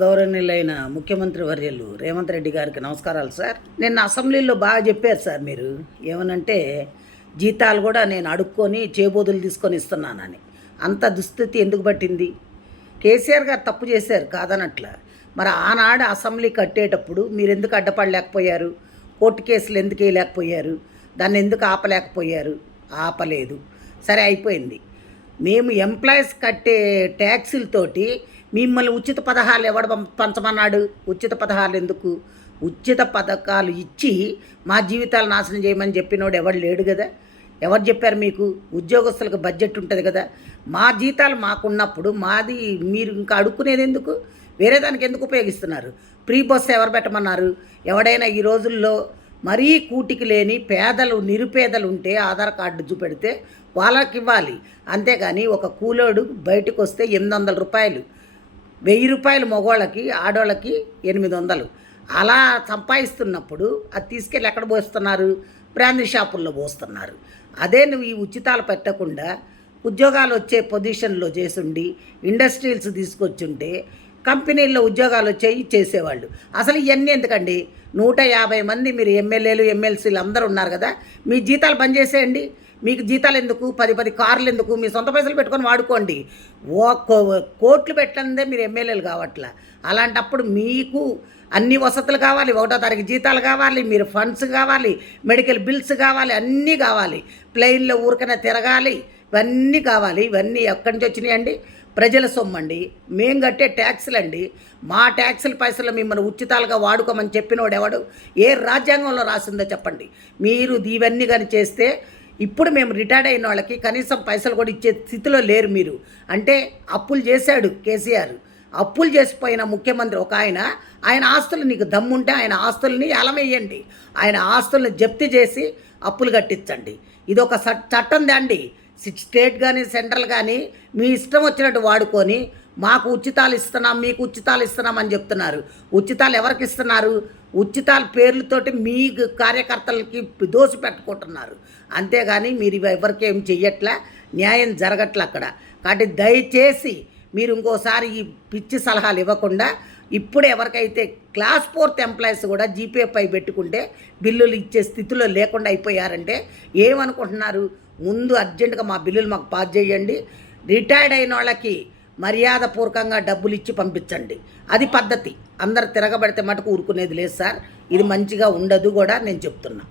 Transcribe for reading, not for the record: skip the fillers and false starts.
గౌరవనీయులైన ముఖ్యమంత్రి వర్యులు రేవంత్ రెడ్డి గారికి నమస్కారాలు సార్. నిన్న అసెంబ్లీలో బాగా చెప్పారు సార్. మీరు ఏమనంటే జీతాలు కూడా నేను అడుక్కొని చేబోదులు తీసుకొని ఇస్తున్నానని. అంత దుస్థితి ఎందుకు పట్టింది? కేసీఆర్ గారు తప్పు చేశారు కాదనట్ల. మరి ఆనాడు అసెంబ్లీ కట్టేటప్పుడు మీరు ఎందుకు అడ్డపడలేకపోయారు? కోర్టు కేసులు ఎందుకు వేయలేకపోయారు? దాన్ని ఎందుకు ఆపలేకపోయారు? ఆపలేదు. సరే, అయిపోయింది. మేము ఎంప్లాయీస్ కట్టే ట్యాక్సులతోటి మిమ్మల్ని ఉచిత పథకాలు ఎవడు పంచమన్నాడు? ఉచిత పథకాలు ఎందుకు? ఉచిత పథకాలు ఇచ్చి మా జీవితాలు నాశనం చేయమని చెప్పినోడు ఎవడు లేడు కదా. ఎవరు చెప్పారు మీకు? ఉద్యోగస్తులకు బడ్జెట్ ఉంటుంది కదా. మా జీతాలు మాకున్నప్పుడు మాది మీరు ఇంకా అడుక్కునేది ఎందుకు? వేరే దానికి ఎందుకు ఉపయోగిస్తున్నారు? ఫ్రీ బస్సు ఎవరు పెట్టమన్నారు? ఎవడైనా ఈ రోజుల్లో మరీ కూటికి లేని పేదలు నిరుపేదలు ఉంటే ఆధార్ కార్డు చూపెడితే వాళ్ళకి ఇవ్వాలి. అంతేగాని ఒక కూలోడు బయటకు వస్తే 800 రూపాయలు, 1000 రూపాయలు మగవాళ్ళకి, ఆడవాళ్ళకి 800. అలా సంపాదిస్తున్నప్పుడు అది తీసుకెళ్ళి ఎక్కడ పోస్తున్నారు? బ్రాందీ షాపుల్లో పోస్తున్నారు. అదే నువ్వు ఈ ఉచితాలు పెట్టకుండా ఉద్యోగాలు వచ్చే పొజిషన్లో చేసుండి ఇండస్ట్రీల్స్ తీసుకొచ్చుంటే కంపెనీల్లో ఉద్యోగాలు వచ్చేవి చేసేవాళ్ళు. అసలు ఇవన్నీ ఎందుకండి? 150 మంది మీరు ఎమ్మెల్యేలు ఎమ్మెల్సీలు అందరూ ఉన్నారు కదా, మీ జీతాలు బంద్ చేసేయండి. మీకు జీతాలు ఎందుకు? 10 కార్లు ఎందుకు? మీ సొంత పైసలు పెట్టుకొని వాడుకోండి. కోట్లు పెట్టందే మీరు ఎమ్మెల్యేలు కావట్లా. అలాంటప్పుడు మీకు అన్ని వసతులు కావాలి, 1వ తారీఖు జీతాలు కావాలి, మీరు ఫండ్స్ కావాలి, మెడికల్ బిల్స్ కావాలి, అన్నీ కావాలి. ప్లెయిన్లో ఊరికనే తిరగాలి, ఇవన్నీ కావాలి. ఇవన్నీ ఎక్కడి నుంచి వచ్చినాయండి? ప్రజల సొమ్మండి, మేము కట్టే ట్యాక్సులు అండి. మా ట్యాక్సుల పైసలు మిమ్మల్ని ఉచితాలుగా వాడుకోమని చెప్పినోడు ఎవడు? ఏ రాజ్యాంగంలో రాసిందో చెప్పండి. మీరు ఇవన్నీ కానీ చేస్తే ఇప్పుడు మేము రిటైర్డ్ అయిన వాళ్ళకి కనీసం పైసలు కూడా ఇచ్చే స్థితిలో లేరు మీరు. అంటే అప్పులు చేశాడు కేసీఆర్. అప్పులు చేసిపోయిన ముఖ్యమంత్రి ఒక ఆయన ఆస్తులు, నీకు దమ్ముంటే ఆయన ఆస్తుల్ని ఏలమేయండి. ఆయన ఆస్తుల్ని జప్తు చేసి అప్పులు కట్టించండి. ఇది ఒక చట్టం దాండి. స్టేట్ కానీ సెంట్రల్ కానీ మీ ఇష్టం వచ్చినట్టు వాడుకొని మాకు ఉచితాలు ఇస్తున్నాం, మీకు ఉచితాలు ఇస్తున్నాం అని చెప్తున్నారు. ఉచితాలు ఎవరికి ఇస్తున్నారు? ఉచితాల పేర్లతోటి మీ కార్యకర్తలకి దోసి పెట్టుకుంటున్నారు. అంతేగాని మీరు ఎవరికి ఏం చెయ్యట్లే, న్యాయం జరగట్లే అక్కడ. కాబట్టి దయచేసి మీరు ఇంకోసారి ఈ పిచ్చి సలహాలు ఇవ్వకుండా ఇప్పుడు ఎవరికైతే క్లాస్ 4th ఎంప్లాయీస్ కూడా జీపీఎఫ్ పై పెట్టుకుంటే బిల్లులు ఇచ్చే స్థితిలో లేకుండా అయిపోయారంటే ఏమనుకుంటున్నారు? ముందు అర్జెంటుగా మా బిల్లులు మాకు పాస్ చేయండి. రిటైర్డ్ అయిన వాళ్ళకి మర్యాదపూర్వకంగా డబ్బులు ఇచ్చి పంపించండి. అది పద్ధతి. అందరు తిరగబడితే మటుకు ఊరుకునేది లేదు సార్. ఇది మంచిగా ఉండదు కూడా నేను చెప్తున్నా.